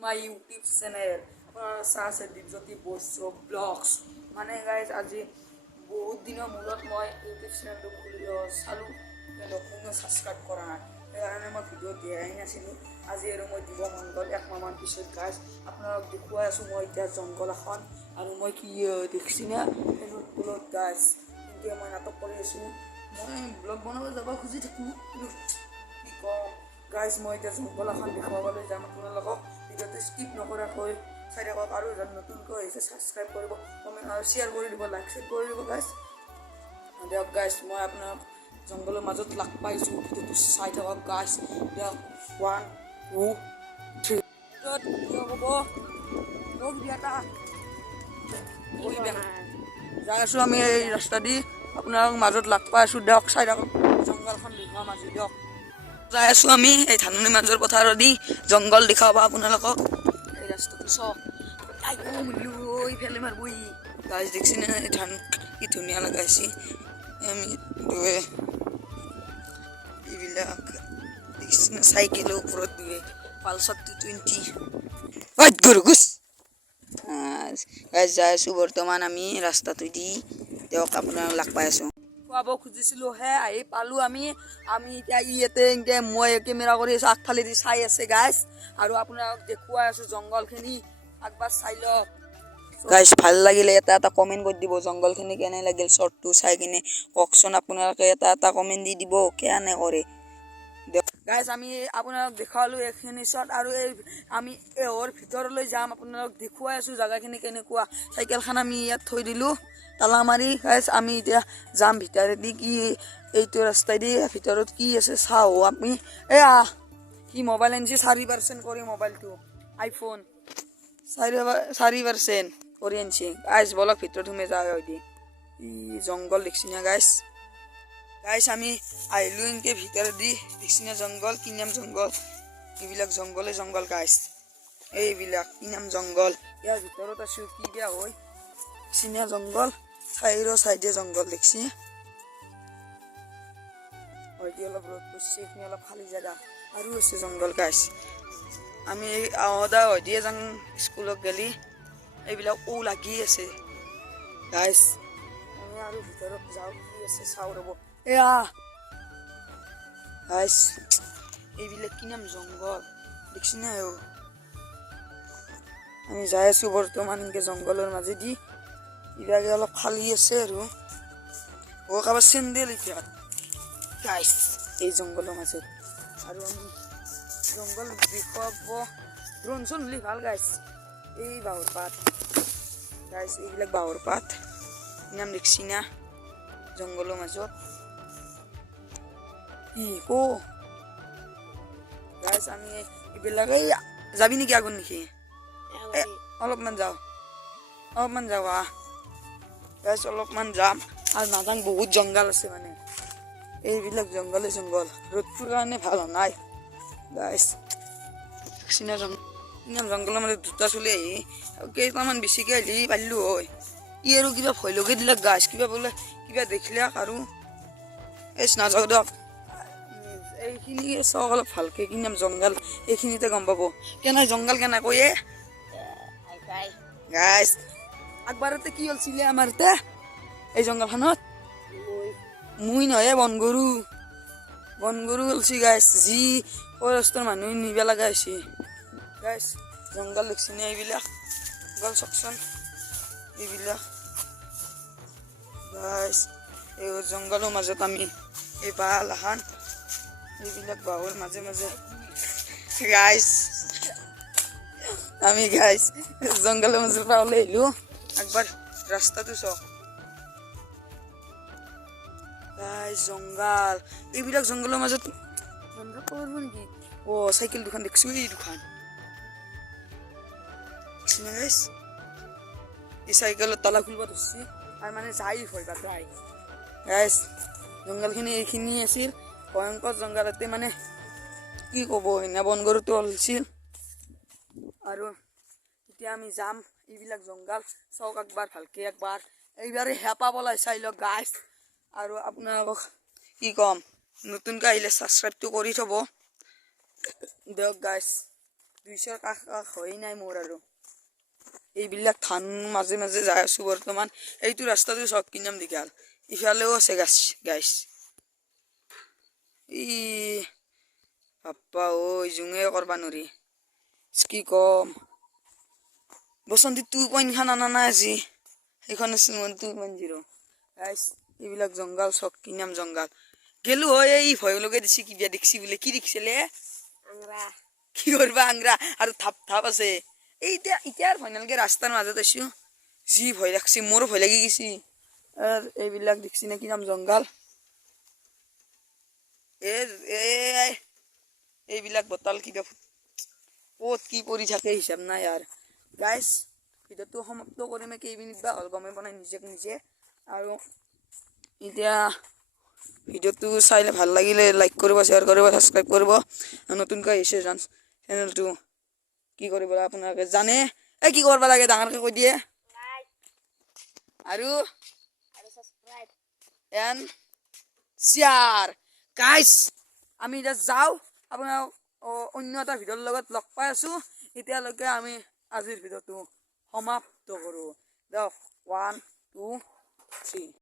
my YouTube channel. Sasa Dipjyoti Boyso Vlogs. মানে guys আজি বহুত দিনৰ মূৰত মই ইউটিউব চেনেলটো চালোঁ কিন্তু কোনো ছাবস্ক্ৰাইব কৰা নাই সেইকাৰণে মই ভিডিঅ' দিয়াই নাছিলোঁ আজি আৰু মই দিব মন গ'ল একমাহমান পিছত গাইজ আপোনালোক দেখুৱাই আছোঁ মই এতিয়া জংঘল এখন আৰু মই কি দেখিছিনে সেইটোৰ তলত গাইজ এতিয়া মই নাটক কৰি আছোঁ মই ব্লগ বনাব যাব খুজি থাকোঁ কিন্তু কি কওঁ গাইজ মই এতিয়া জংঘল এখন দেখুৱাবলৈ যাম আপোনালোকক ভিডিঅ'টো স্কিপ নকৰাকৈ চাই থাকক আৰু নতুনকৈ আহিছে ছাবস্ক্ৰাইব কৰিব কমেণ্ট আৰু শ্বেয়াৰ কৰি দিব লাইক শ্বেয়াৰ কৰি দিব গাইজ দিয়ক গাইজ মই আপোনাক জংঘলৰ মাজত লাগ পাইছোঁ ভিডিঅ'টো চাই থাকক গাইজ দিয়ক 1 2 3 হ'ব যাই আছোঁ আমি এই ৰাস্তা দি আপোনালোক মাজত লাগ পাই আছোঁ দিয়ক চাই থাকক জংঘলখন দেখুৱাম আজি দিয়ক যাই আছোঁ আমি এই ধাননি মাজৰ পথাৰত দি জংঘল দেখাব আপোনালোকক এই ৰাস্তাটো চাওক ইফালে মাৰিব গাছ দেখছি না ধান কি ধুনীয়া লগাইছে আমি এইবিলাক দেখছি না চাইকেলৰ ওপৰত দিয়ে পালচাৰ 220 গৰু গুছ গাছ যাই আছোঁ বৰ্তমান আমি ৰাস্তাটো দি তেওঁক আপোনাক লাগ পাই আছোঁ খুৱাব খুজিছিলোঁ হে আহি পালোঁ আমি এতিয়া ইয়াতে এনেকৈ মই কেমেৰা কৰি আছোঁ আগফালেদি চাই আছে গাছ আৰু আপোনাক দেখুৱাই আছোঁ জংঘলখিনি একবাৰ চাই লওক গাইজ ভাল লাগিলে এটা কমেণ্ট কৰি দিব জংঘলখিনি কেনে লাগিল শ্বৰ্টটো চাই কিনে কওকচোন আপোনালোকে এটা কমেণ্ট দি দিব কেনে কৰে গাইজ আমি আপোনালোক দেখুৱালোঁ এইখিনি শ্বৰ্ট আৰু আমি এহৰ ভিতৰলৈ যাম আপোনালোক দেখুৱাই আছোঁ জেগাখিনি কেনেকুৱা চাইকেলখন আমি ইয়াত থৈ দিলোঁ তালা মাৰি গাইজ আমি এতিয়া যাম ভিতৰেদি কি এইটো ৰাস্তাইদি ভিতৰত কি আছে চাওঁ আমি কি মোবাইল আনিছে 4% কৰি মোবাইলটো আইফোন 4% কৰি আনিছে গাইজ বলক ভিতৰত সোমাই যাওঁ হয় জংঘল দেখছি না গাইজ আমি আহিলোঁ এনেকৈ ভিতৰত দি দেখছি না জংঘল কি নাম জংঘল এইবিলাক জংঘল গাইজ এইবিলাক কি নাম জংঘল ইয়াৰ ভিতৰত আছোঁ কি বেয়া হয় চিনা জংঘল চাইডে জংঘল দেখছি হয়তো অলপ ৰ'দ পৰিছে এইখিনি অলপ খালী জেগা আৰু আছে জংঘল গাইজ আমি সদায় হয়তো যাওঁ স্কুলত গেলি এইবিলাক লাগি আছে গাইজ আমি আৰু ভিতৰত যাওঁ কি আছে চাওঁ ৰ'ব গাইজ এইবিলাক কি নাম জংঘল দেখছি না আমি যাই আছোঁ বৰ্তমান এনেকৈ জংঘলৰ মাজেদি ইভাগে অলপ খালী আছে আৰু কাৰোবাৰ চেণ্ডেল এতিয়া গাইজ এই জংঘলৰ মাজত আৰু আমি জংঘল দেখুৱাব ড্ৰোন চোন হ'লে ভাল গাইজ এই বাঁহৰ পাত গাইজ এইবিলাক বাঁহৰ পাত নাম দেখছি না জংঘলৰ মাজত গাইজ আমি এইবিলাক যাবি নেকি আগত নেকি অলপমান যাওঁ গাইজ অলপমান যাম আৰু নাজান বহুত জংঘল আছে মানে এইবিলাক জংঘল ৰ'দটোৰ কাৰণে ভাল হোৱা নাই গাইজ চিনা জংঘলৰ মানে দুটা চলি আহি কেইটামান বেছিকৈ আহিলে পাৰিলোঁ হয় আৰু কিবা ভয় লগাই দিলাক গাছ কিবা দেখিলাক আৰু নাযাওঁ দিয়ক এইখিনি চাওক অলপ ভালকৈ কি নাম জংঘল এইখিনিতে গম পাব কেনে জংঘল কেনেকৈ গাছ আগবাৰতে কি হ'লছিলে আমাৰ এই জংঘলখনত মুই নহয় বনগৰু হ'লছি গাছ যি ফৰেষ্টৰ মানুহে নিব লগা হৈছে গাছ জংঘল দেখছি নে এইবিলাক জংঘল চাওকচোন এইবিলাক গাছ এই জংঘলৰ মাজত আমি এই বাল এখন এইবিলাক বাঁহৰ মাজে গাছ আমি গাছ জংঘলৰ মাজৰ পৰা ওলাই আহিলোঁ একবাৰ ৰাস্তাটো চাওক গাছ জংঘল এইবিলাক জংঘলৰ মাজত পাৰিব নেকি চাইকেল দুখন দেখিছোঁ এই দুখন গাইজ এই চাইকেলত তালা খুলিব ধৰিছে আৰু মানে যাই ভয় বাই গাইজ জংঘলখিনি এইখিনি আছিল ভয়ংকৰ জংঘলতে মানে কি ক'ব সেইদিনা বনগৰুটো ওলাইছিল আৰু এতিয়া আমি যাম এইবিলাক জংঘল চাওক একবাৰ ভালকৈ এইবাৰে হেঁপা পলাই চাই লওক গাইজ আৰু আপোনালোকক কি ক'ম নতুনকৈ আহিলে ছাবস্ক্ৰাইবটো কৰি থ'ব দিয়ক গাইজ 200 কাষ কাষ হৈ নাই মোৰ আৰু এইবিলাক ধান মাজে মাজে যাই আছো বৰ্তমান এইটো ৰাস্তাটো চক কিনাম দীঘল ইফালেও আছে গাইছ ই বাপ্পা ঐ জুঙে কৰবা নৰি কি কম বসন্তী 2 খান আনা নাই আজি সেইখন আছিল 2.0 গাইছ এইবিলাক জংগাল চক কিনাম জংগাল গেলো হয় এই ভয় লগে দিছি কিবা দেখছি বোলে কি দেখিছিলে আংৰা কি করবা আংরা আর থাপ থাপ আছে এইটা ইটার ফাইনালকে রাস্তার মাজত আছো যি ভয় লাগছে মোরও ভয় লাগি গেছি আর এইবিলাক দেখছি না কি নাম জঙ্গল এ এইবিলাক বতাল কিবা ক'ত কি পৰি থাকে হিসাব নাই আৰ গাইস ভিডিওটো সমাপ্ত কৰিম কেইমিনিট বা হল গমে বনাই নিজে আৰু এতিয়া ভিডিওটো চাইলে ভাল লাগিলে লাইক কৰিব শেয়াৰ কৰিব সাবস্ক্ৰাইব কৰিব নতুনকৈ আহিছে চেনেলটো কি কৰিব আপোনালোকে জানে এই কি কৰিব লাগে ডাঙৰকৈ কৈ দিয়ে লাইক আৰু সাবস্ক্ৰাইব এন্ড শেয়াৰ গাইস আমি এতিয়া যাও আপোনাক অন্য এটা ভিডিওৰ লগত লগ পাই আছো এতিয়ালৈকে আমি আজিৰ ভিডিওটো সমাপ্ত কৰো 1 2 3